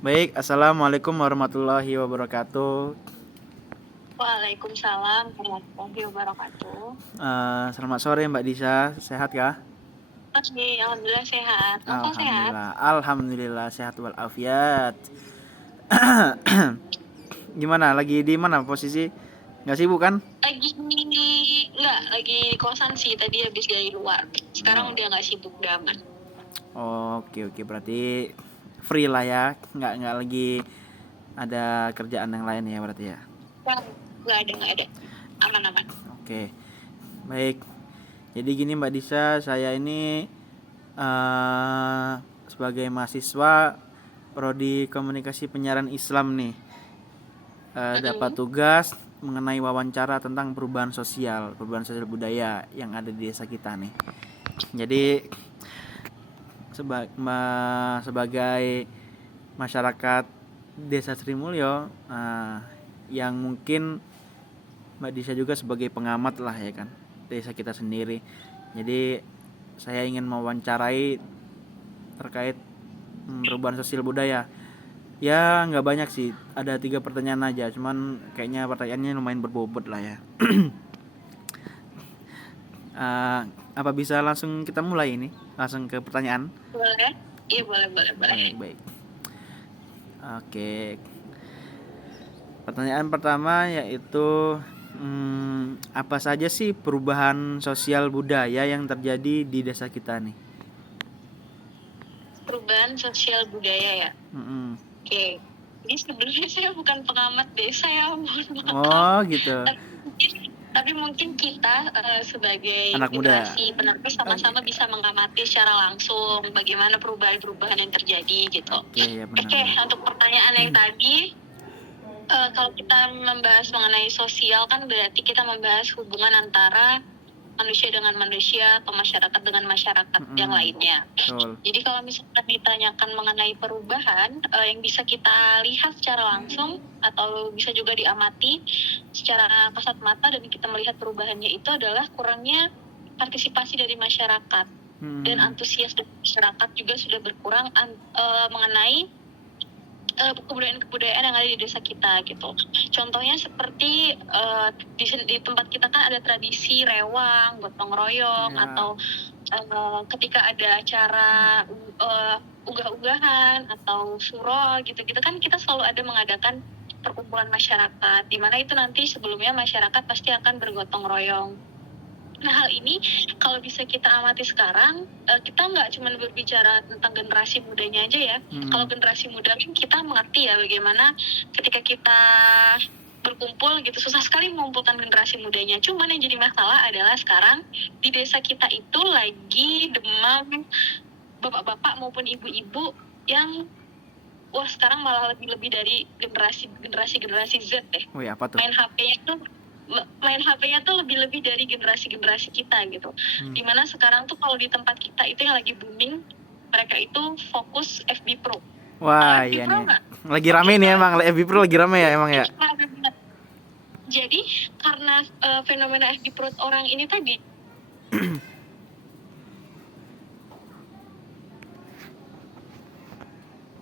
Baik, assalamualaikum warahmatullahi wabarakatuh. Waalaikumsalam warahmatullahi wabarakatuh. Selamat sore Mbak Disa, sehat kah? Oke, alhamdulillah sehat. Novel sehat? Alhamdulillah sehat walafiat. Gimana? Lagi di mana posisi? Nggak sibuk kan? Lagi di kosan sih. Tadi habis dari luar. Sekarang Oh, udah nggak sibuk, udah aman. oke, berarti free lah ya, nggak lagi ada kerjaan yang lain ya berarti ya. Nggak ada. Aman-aman. Oke, baik. Jadi gini Mbak Disa, saya ini eh sebagai mahasiswa Prodi Komunikasi Penyiaran Islam nih, dapat tugas mengenai wawancara tentang perubahan sosial budaya yang ada di desa kita nih. Jadi sebagai masyarakat Desa Srimulyo, yang mungkin Mbak Disa juga sebagai pengamat lah ya kan, desa kita sendiri. Jadi saya ingin mewawancarai terkait perubahan sosial budaya. Ya nggak banyak sih, ada 3 pertanyaan aja, cuman kayaknya pertanyaannya lumayan berbobot lah ya. uh, Apa bisa langsung kita mulai ini? Langsung ke pertanyaan? Boleh? Iya, boleh. Baik. Oke. Pertanyaan pertama yaitu, apa saja sih perubahan sosial budaya yang terjadi di desa kita nih? Perubahan sosial budaya ya? Oke. Ini sebenarnya saya bukan pengamat desa ya, mohon maaf. Oh gitu. Tapi mungkin kita sebagai Anak muda. generasi penerus sama-sama bisa mengamati secara langsung bagaimana perubahan-perubahan yang terjadi gitu. Oke, Untuk pertanyaan yang tadi, kalau kita membahas mengenai sosial kan berarti kita membahas hubungan antara manusia dengan manusia atau masyarakat dengan masyarakat yang lainnya. Betul. Jadi kalau misalkan ditanyakan mengenai perubahan yang bisa kita lihat secara langsung atau bisa juga diamati secara kasat mata dan kita melihat perubahannya itu adalah kurangnya partisipasi dari masyarakat dan antusias dari masyarakat juga sudah berkurang mengenai kebudayaan yang ada di desa kita gitu. Contohnya seperti di tempat kita kan ada tradisi rewang, gotong royong, atau ketika ada acara unggah-unggahan atau suro gitu-gitu kan kita selalu ada mengadakan perkumpulan masyarakat, di mana itu nanti sebelumnya masyarakat pasti akan bergotong royong. Nah, hal ini kalau bisa kita amati sekarang, kita nggak cuma berbicara tentang generasi mudanya aja ya. Kalau generasi muda kan kita mengerti ya bagaimana ketika kita berkumpul gitu, susah sekali mengumpulkan generasi mudanya. Cuman yang jadi masalah adalah sekarang di desa kita itu lagi demam bapak-bapak maupun ibu-ibu yang sekarang malah lebih dari generasi Z deh. Apa tuh? Main HP-nya tuh lebih dari generasi kita gitu. Dimana sekarang tuh kalau di tempat kita itu yang lagi booming, mereka itu fokus FB Pro. Wah, iya nih. Lagi rame nih emang, FB Pro lagi rame ya emang ya. Jadi karena fenomena FB Pro orang ini tadi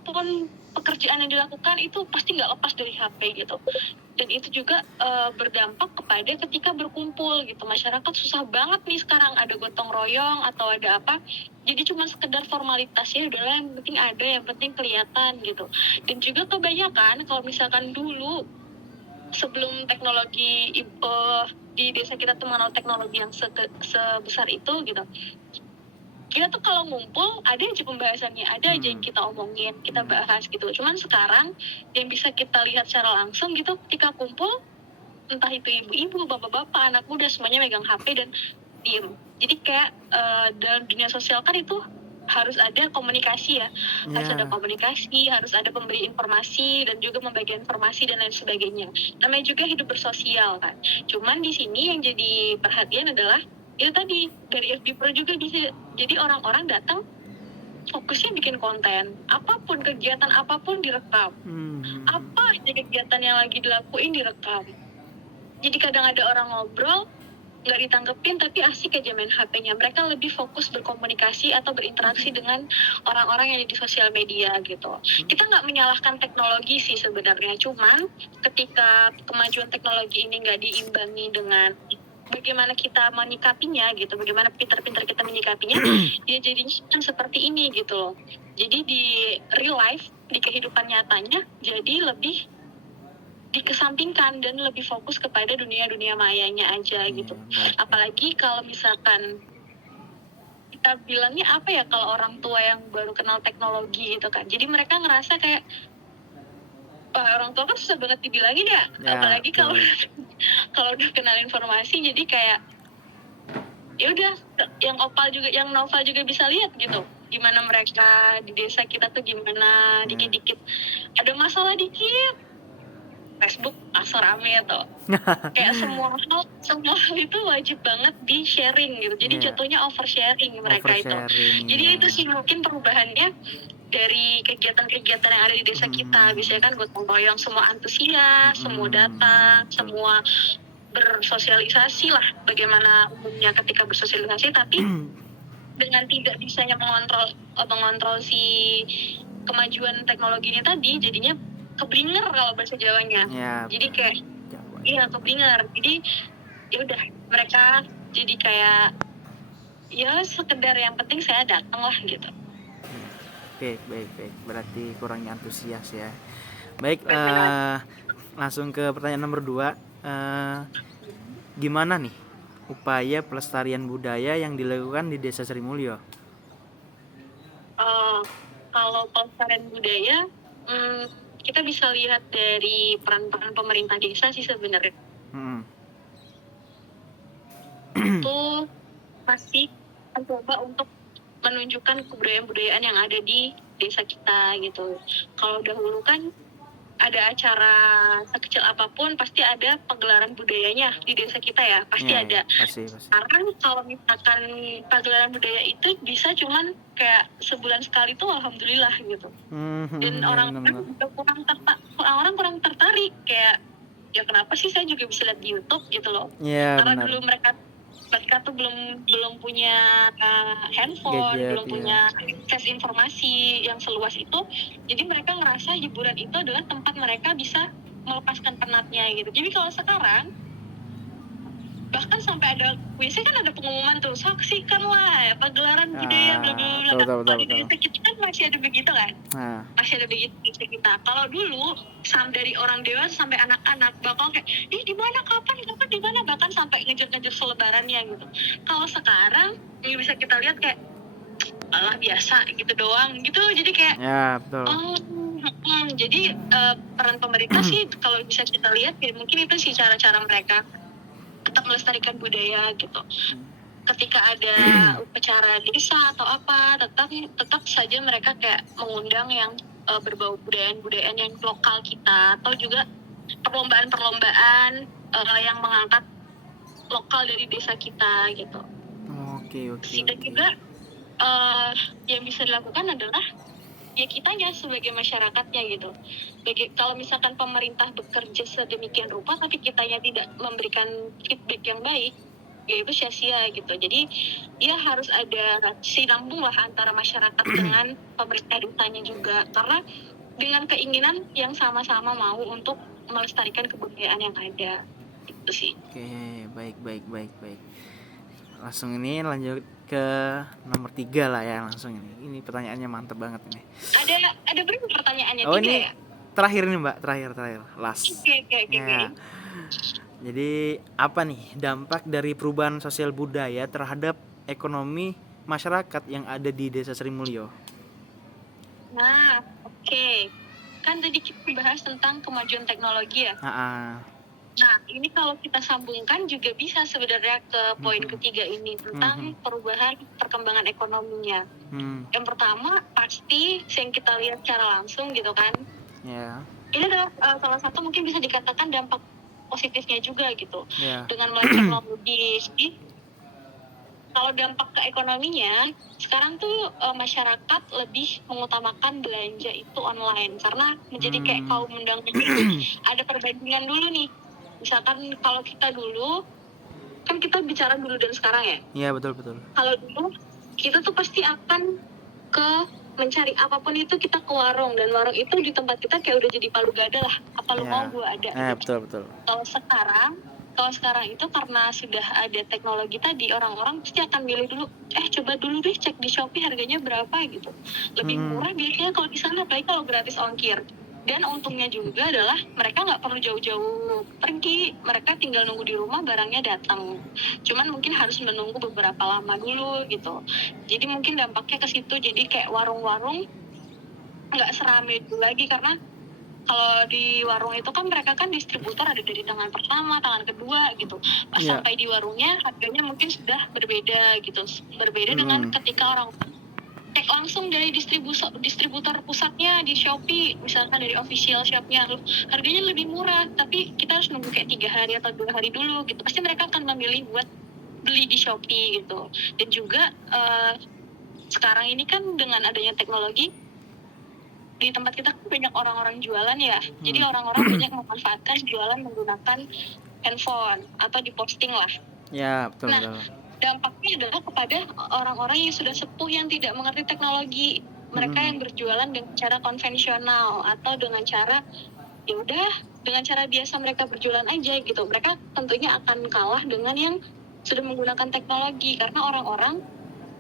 pun pekerjaan yang dilakukan itu pasti nggak lepas dari HP gitu. Dan itu juga berdampak kepada ketika berkumpul gitu. Masyarakat susah banget nih sekarang ada gotong royong atau ada apa. Jadi cuma sekedar formalitas ya, udahlah yang penting ada, yang penting kelihatan gitu. Dan juga kebanyakan kalau misalkan dulu sebelum teknologi di desa kita tuh mengenal teknologi yang sebesar itu gitu. Kita tuh kalau ngumpul ada aja pembahasannya, ada aja yang kita omongin, kita bahas gitu. Cuman sekarang yang bisa kita lihat secara langsung gitu ketika kumpul, entah itu ibu-ibu, bapak-bapak, anak muda semuanya megang HP dan diem. Jadi kayak dalam dunia sosial kan itu harus ada komunikasi ya. Harus ada komunikasi, harus ada pemberi informasi dan juga membagi informasi dan lain sebagainya. Namanya juga hidup bersosial kan. Cuman di sini yang jadi perhatian adalah itu tadi dari FB Pro juga bisa. Jadi orang-orang datang fokusnya bikin konten, apapun kegiatan apapun direkam, apa aja kegiatan yang lagi dilakuin direkam. Jadi kadang ada orang ngobrol nggak ditanggepin tapi asik aja main HP-nya. Mereka lebih fokus berkomunikasi atau berinteraksi dengan orang-orang yang ada di sosial media gitu. Kita nggak menyalahkan teknologi sih sebenarnya, cuman ketika kemajuan teknologi ini nggak diimbangi dengan bagaimana kita menyikapinya gitu, bagaimana pintar-pintar kita menyikapinya, ya jadinya kan seperti ini gitu loh. Jadi di real life, di kehidupan nyatanya, jadi lebih dikesampingkan dan lebih fokus kepada dunia-dunia mayanya aja gitu. Apalagi kalau misalkan kita bilangnya apa ya, kalau orang tua yang baru kenal teknologi gitu kan. Jadi mereka ngerasa kayak, wah orang tua kan susah banget dibilangin ya. Apalagi kalau kalau udah kenal informasi, jadi kayak ya udah, yang Opal juga, yang Noval juga bisa lihat gitu, gimana mereka di desa kita tuh gimana, dikit-dikit ada masalah dikit Facebook langsung rame tuh. Kayak semua hal itu wajib banget di sharing gitu. Jadi jatuhnya oversharing mereka itu. Jadi itu sih mungkin perubahannya dari kegiatan-kegiatan yang ada di desa kita. Biasanya kan gotong royong, semua antusias, semua datang, semua bersosialisasi lah. Bagaimana umumnya ketika bersosialisasi, tapi dengan tidak bisanya mengontrol si kemajuan teknologi ini tadi, jadinya keblinger kalau bahasa Jawanya. Jadi kayak iya keblinger. Jadi ya udah, mereka jadi kayak ya sekedar yang penting saya datang lah gitu. Oke, baik. Berarti kurangnya antusias ya. Baik, langsung ke pertanyaan nomor 2. Gimana nih upaya pelestarian budaya yang dilakukan di Desa Srimulyo? Kalau pelestarian budaya, kita bisa lihat dari peran-peran pemerintah desa sih sebenarnya. Itu masih mencoba untuk menunjukkan kebudayaan-budayaan yang ada di desa kita gitu. Kalau dahulu kan ada acara sekecil apapun pasti ada pagelaran budayanya di desa kita ya, pasti ada. Pasti. Karena kalau misalkan pagelaran budaya itu bisa cuman kayak sebulan sekali tuh alhamdulillah gitu. Dan orang-orang kurang tertarik, kayak ya kenapa sih saya juga bisa lihat di YouTube gitu loh. Karena dulu mereka tuh belum punya handphone, belum punya akses informasi yang seluas itu. Jadi mereka ngerasa hiburan itu adalah tempat mereka bisa melepaskan penatnya gitu. Jadi kalau sekarang bahkan sampai ada biasanya kan ada pengumuman tuh, saksikan lah ya pagelaran budaya bla bla bla. Di desa kita kan masih ada begitu kan, masih ada begitu di desa kita. Kalau dulu dari orang dewasa sampai anak-anak bakal kayak di mana, kapan di mana, bahkan sampai ngejar-ngejar selebarannya gitu. Kalau sekarang yang bisa kita lihat kayak alah biasa gitu doang gitu. Jadi kayak jadi peran pemerintah sih kalau bisa kita lihat ya mungkin itu sih cara-cara mereka tetap melestarikan budaya gitu. Ketika ada upacara desa atau apa, tetap saja mereka kayak mengundang yang berbau budayaan yang lokal kita, atau juga perlombaan yang mengangkat lokal dari desa kita gitu. Oke. Dan juga yang bisa dilakukan adalah ya kitanya sebagai masyarakatnya gitu. Kalau misalkan pemerintah bekerja sedemikian rupa tapi kitanya tidak memberikan feedback yang baik, ya itu sia-sia gitu. Jadi ya harus ada sinambung lah antara masyarakat dengan pemerintah desanya juga, karena dengan keinginan yang sama-sama mau untuk melestarikan kebudayaan yang ada itu sih. Oke, baik. Langsung ini lanjut ke nomor 3 lah ya, langsung ini pertanyaannya mantep banget ini. Ada berapa pertanyaannya? Ini ya? Terakhir nih Mbak, terakhir last. Oke. Jadi apa nih dampak dari perubahan sosial budaya terhadap ekonomi masyarakat yang ada di Desa Srimulyo? Nah, oke. Kan tadi kita bahas tentang kemajuan teknologi ya. Nah, ini kalau kita sambungkan juga bisa sebenarnya ke poin ketiga ini tentang perubahan perkembangan ekonominya. Yang pertama pasti yang kita lihat secara langsung gitu kan. Ini adalah salah satu mungkin bisa dikatakan dampak positifnya juga gitu. Dengan melaju teknologi. Kalau dampak ke ekonominya, sekarang tuh masyarakat lebih mengutamakan belanja itu online karena menjadi kayak kaum menengah. Ada perbandingan dulu nih. Misalkan kalau kita dulu kan kita bicara dulu dan sekarang ya. Iya, betul betul. Kalau dulu kita tuh pasti akan ke mencari apapun itu, kita ke warung, dan warung itu di tempat kita kayak udah jadi palu gada lah, apa lu Iya. mau gua ada gitu. Betul betul. Kalau sekarang itu karena sudah ada teknologi tadi, orang-orang pasti akan milih dulu, coba dulu deh cek di Shopee harganya berapa gitu. Lebih murah biasanya kalau di sana, apalagi kalau gratis ongkir. Dan untungnya juga adalah mereka nggak perlu jauh-jauh pergi, mereka tinggal nunggu di rumah barangnya datang. Cuman mungkin harus menunggu beberapa lama dulu gitu. Jadi mungkin dampaknya ke situ, jadi kayak warung-warung nggak serame itu lagi, karena kalau di warung itu kan mereka kan distributor ada dari tangan pertama, tangan kedua gitu. Pas Iya. sampai di warungnya harganya mungkin sudah berbeda gitu. Berbeda dengan ketika orang cek langsung dari distributor pusatnya di Shopee, misalkan dari official shopnya, harganya lebih murah, tapi kita harus nunggu kayak 3 hari atau 2 hari dulu gitu. Pasti mereka akan memilih buat beli di Shopee gitu. Dan juga sekarang ini kan dengan adanya teknologi, di tempat kita kan banyak orang-orang jualan ya. Jadi orang-orang banyak memanfaatkan jualan menggunakan handphone atau diposting lah. Ya, betul Nah, betul. dampaknya adalah kepada orang-orang yang sudah sepuh yang tidak mengerti teknologi. Mereka yang berjualan dengan cara konvensional atau dengan cara ya udah dengan cara biasa mereka berjualan aja gitu. Mereka tentunya akan kalah dengan yang sudah menggunakan teknologi, karena orang-orang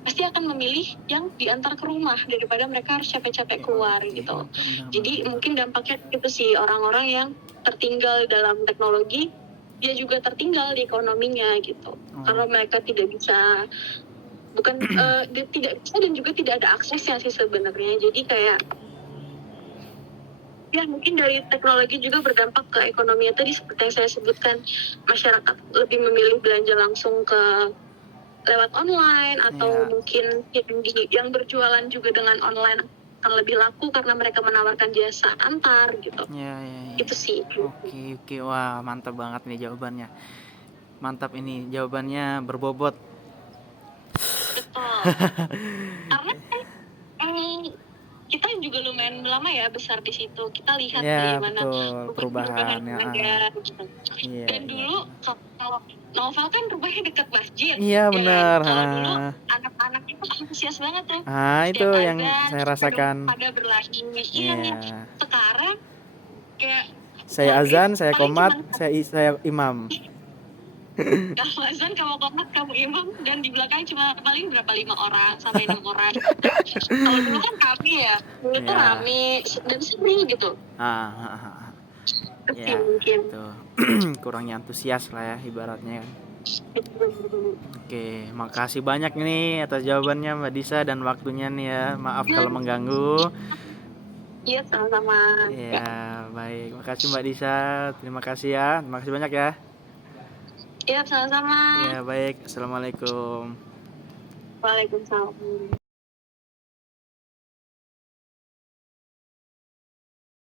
pasti akan memilih yang diantar ke rumah daripada mereka harus capek-capek keluar gitu. Jadi mungkin dampaknya itu sih, orang-orang yang tertinggal dalam teknologi, dia juga tertinggal di ekonominya gitu. Karena mereka tidak bisa, dia tidak bisa dan juga tidak ada aksesnya sih sebenarnya. Jadi kayak ya mungkin dari teknologi juga berdampak ke ekonominya tadi, seperti yang saya sebutkan, masyarakat lebih memilih belanja langsung ke lewat online, atau mungkin yang berjualan juga dengan online akan lebih laku karena mereka menawarkan jasa antar gitu. Ya. Itu sih. Oke. Wah, mantap banget nih jawabannya. Mantap ini jawabannya berbobot. Betul. Karena kita juga lumayan lama ya besar di situ. Kita lihat bagaimana perubahan yang ada gitu. Iya. Dan dulu kalau novel kan rumahnya dekat masjid. Iya, benar. Kalau dulu anak-anak itu antusias banget ya. Itu yang saya rasakan. Pada berlari. Iya. Sekarang kayak saya azan, saya komat, saya imam. Kamu azan, kamu komat, kamu imam, dan di belakang cuma paling berapa 5 orang sampai 6 orang. Kalau dulu kan kami ya, dulu tuh rame dan seru gitu. Ya, mungkin. Tuh. Kurangnya antusias lah ya ibaratnya kan. Oke, makasih banyak nih atas jawabannya Mbak Disa dan waktunya nih ya. Maaf kalau mengganggu. Iya, sama-sama. Ya, baik. Makasih Mbak Disa. Terima kasih ya. Terima kasih banyak ya. Iya, sama-sama. Ya, baik. Assalamualaikum. Waalaikumsalam.